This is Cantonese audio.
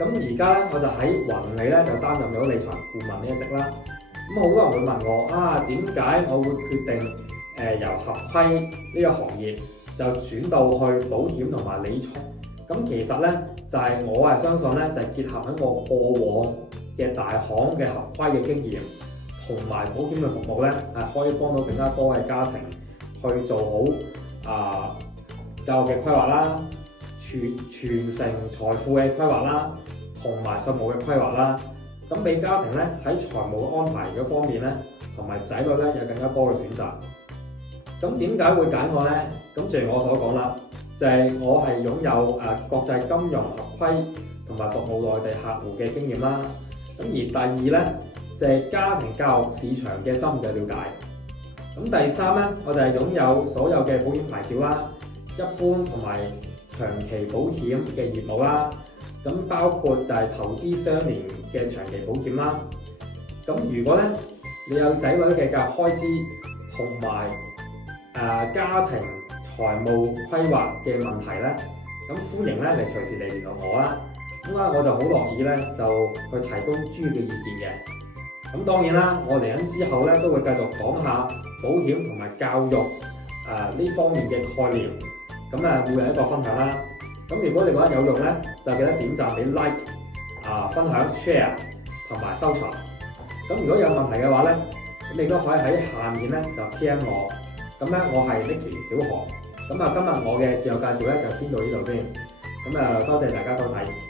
咁而家咧，我就喺宏利咧就擔任咗理財顧問呢一職啦。咁好多人會問我點解我會決定由合規呢個行業就轉到去保險同埋理財？咁其實咧就係我係相信咧，就係結合喺我過往嘅大行嘅合規嘅經驗，同埋保險嘅服務咧，可以幫到更加多嘅家庭去做好教育嘅規劃啦、傳承財富嘅規劃啦，同埋稅務嘅規劃啦。咁俾家庭咧喺財務安排嗰方面咧，同埋仔女咧有更加多嘅選擇。咁點解會揀我咧？咁正如我所講啦，就係我係擁有國際金融合規同埋服務內地客戶嘅經驗啦。咁而第二咧就係家庭教育市場嘅深入嘅了解。咁第三咧，我哋係擁有所有嘅保險牌照啦，一般同埋長期保險嘅業務啦。咁包括就係投資相連嘅長期保險啦。咁如果咧你有仔女嘅教育開支同埋家庭財務規劃嘅問題咧，咁歡迎咧嚟隨時嚟聯絡我啦。咁我就好樂意咧就去提供專業嘅意見嘅。咁當然啦，我嚟緊之後咧都會繼續講下保險同埋教育呢方面嘅概念。咁會有一個分享啦。咁如果你覺得有用咧，就記得點讚俾 like、分享、share 同埋收藏。咁如果有問題嘅話咧，咁你都可以喺下面咧就 PM 我。咁咧我係 Nicky 小何。咁今日我嘅自我介紹咧就先到呢度先。咁多謝大家收睇。